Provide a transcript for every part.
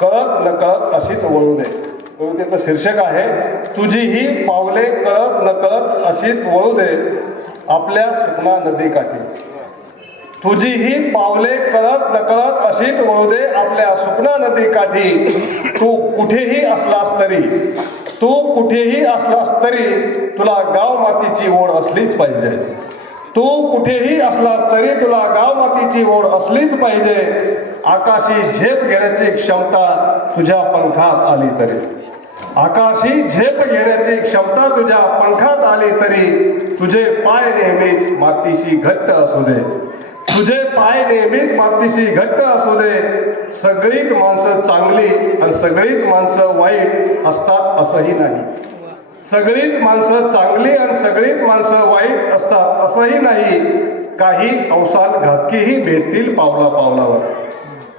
कळत नकळत अशीच वळू दे. कवितेचं शीर्षक आहे तुझी ही पावले कळत नकळत अशीच वळू दे. आपल्या सुकना नदीकाठी. तुझी ही पावले कळत नकळत अशीच वळू दे आपल्या सुकना नदीकाठी. तू कुठेही असलास तरी तू कुठेही असलास तरी तुला गाव मातीची ओढ असलीच पाहिजे. तू कुठेही असलास तरी तुला गाव मातीची ओढ असलीच पाहिजे. आकाशी झेप घेण्याची क्षमता तुझ्या पंखात आली तरी. आकाशी झेप घेण्याची क्षमता तुझ्या पंखात आली तरी तुझे पाय नेहमीच मातीशी घट्ट असू दे. तुझे पाय नेहमीच मातीशी घट्ट असू दे. सगळीच माणसं चांगली आणि सगळीच माणसं वाईट असतात असंही नाही. सगळीच माणसं चांगली आणि सगळीच माणसं वाईट असतात असंही नाही. काही अवसान घातकीही भेटतील पावला पावलावर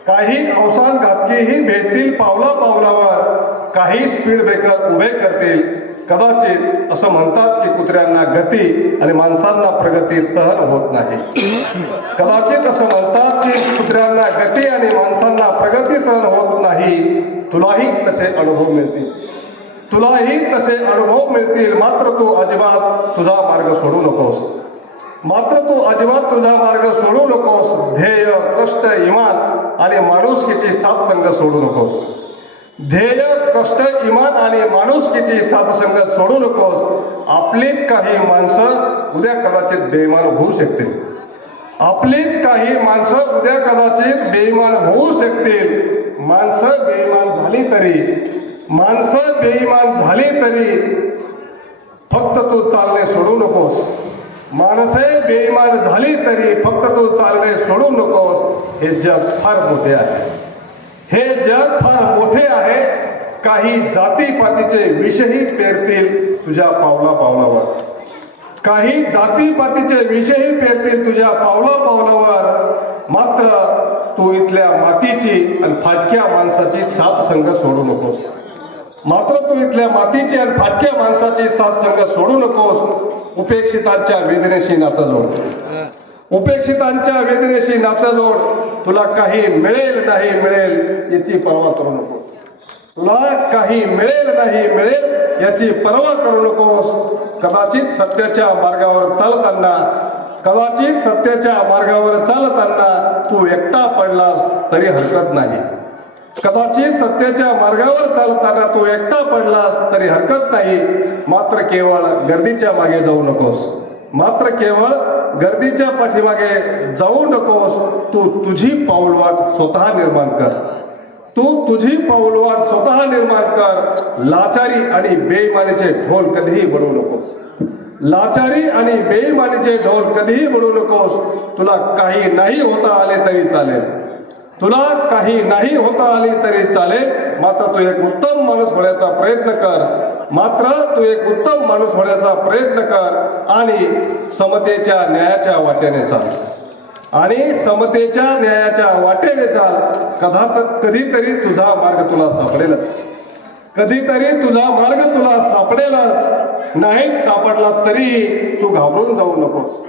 काही अवसान घातकीही भेटतील पावला पावलावर. काही स्पीड ब्रेकर उभे करतील. कदाचित असं म्हणतात की कुत्र्यांना गती आणि माणसांना प्रगती सहन होत नाही. कदाचित असं म्हणतात की कुत्र्यांना गती आणि माणसांना प्रगती सहन होत नाही. तुलाही तसे अनुभव मिळतील. तुलाही तसे अनुभव मिळतील. मात्र तू अजिबात तुझा मार्ग सोडू नकोस. मात्र तू अजिबात तुझा मार्ग सोडू कष्ट इमान आणि माणुसकीची सातसंग सोडू नकोस. ध्येय कष्ट इमान आणि माणुसकीची सातसंग सोडू नकोस. आपलीच काही माणसं उद्या कदाचित बेईमान होऊ शकतील. आपलीच काही माणसं उद्या कदाचित बेईमान होऊ शकतील. माणसं बेईमान झाली तरी माणसं बेईमान झाली तरी फक्त तू चालणे सोडू नकोस. माणसे बेईमान झाली तरी फक्त तू चालणे सोडू नकोस. हे जग फार मोठे आहे. हे जग फार मोठे आहे. काही जातीपातीचे विषयही पेरतील तुझ्या पावला पावलावर. काही जातीपातीचे विषयही पेरतील तुझ्या पावला पावलावर. मात्र तू इथल्या मातीची आणि फाटक्या माणसाची साथ संघ सोडू नकोस. मात्र तू इथल्या मातीची आणि फाटक्या माणसाची साथ संघ सोडू नकोस. उपेक्षितांच्या वेदनेशी नातं जोड. उपेक्षितांच्या वेदनेशी नातं जोड तुला काही मिळेल नाही मिळेल याची पर्वा करू नको. तुला काही मिळेल नाही मिळेल याची पर्वा करू नकोस. कदाचित सत्याच्या मार्गावर चालताना कदाचित सत्याच्या मार्गावर चालताना तू एकटा पडलास तरी हरकत नाही. कदाचित सत्याच्या मार्गावर चालताना तू एकटा पडला तरी हरकत नाही. मात्र केवळ गर्दीच्या मागे जाऊ नकोस. मात्र केवळ गर्दीच्या पाठीमागे जाऊ नकोस. तू तुझी पाऊलवाट स्वतः निर्माण कर. तू तुझी पाऊलवाट स्वतः निर्माण कर. लाचारी आणि बेईमानीचे ढोल कधीही बनवू नकोस. लाचारी आणि बेईमानीचे ढोल कधीही बनवू नकोस. तुला काही नाही होता आले तरी चालेल. तुला काही नाही होता आली तरी चालेल. मात्र तू एक उत्तम माणूस होण्याचा प्रयत्न कर. मात्र तू एक उत्तम माणूस होण्याचा प्रयत्न कर आणि समतेच्या न्यायाच्या वाटेने चाल. आणि समतेच्या न्यायाच्या वाटेने चाल. कदा कधीतरी तुझा मार्ग तुला सापडेलच. कधीतरी तुझा मार्ग तुला सापडेलच. नाहीच सापडला तरी तू घाबरून जाऊ नकोस.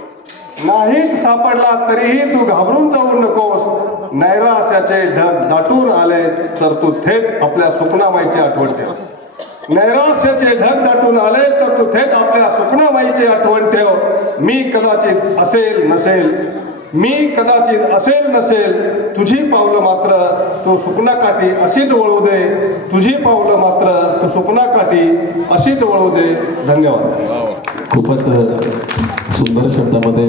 नाहीच सापडला तरीही तू घाबरून जाऊ नकोस. नैराश्याचे ढग दाटून आले तर तू थेट आपल्या सुपनामाईची आठवण ठेव. नैराश्याचे ढग दाटून आले तर तू थेट आपल्या सुपनामाईची आठवण ठेव. मी कदाचित असेल नसेल मी कदाचित असेल नसेल तुझी पावलं मात्र तू सुपनाकाठी अशीच वळू दे. तुझी पावलं मात्र तू सुपनाकाठी अशीच वळू दे. धन्यवाद. खूपच सुंदर शब्दामध्ये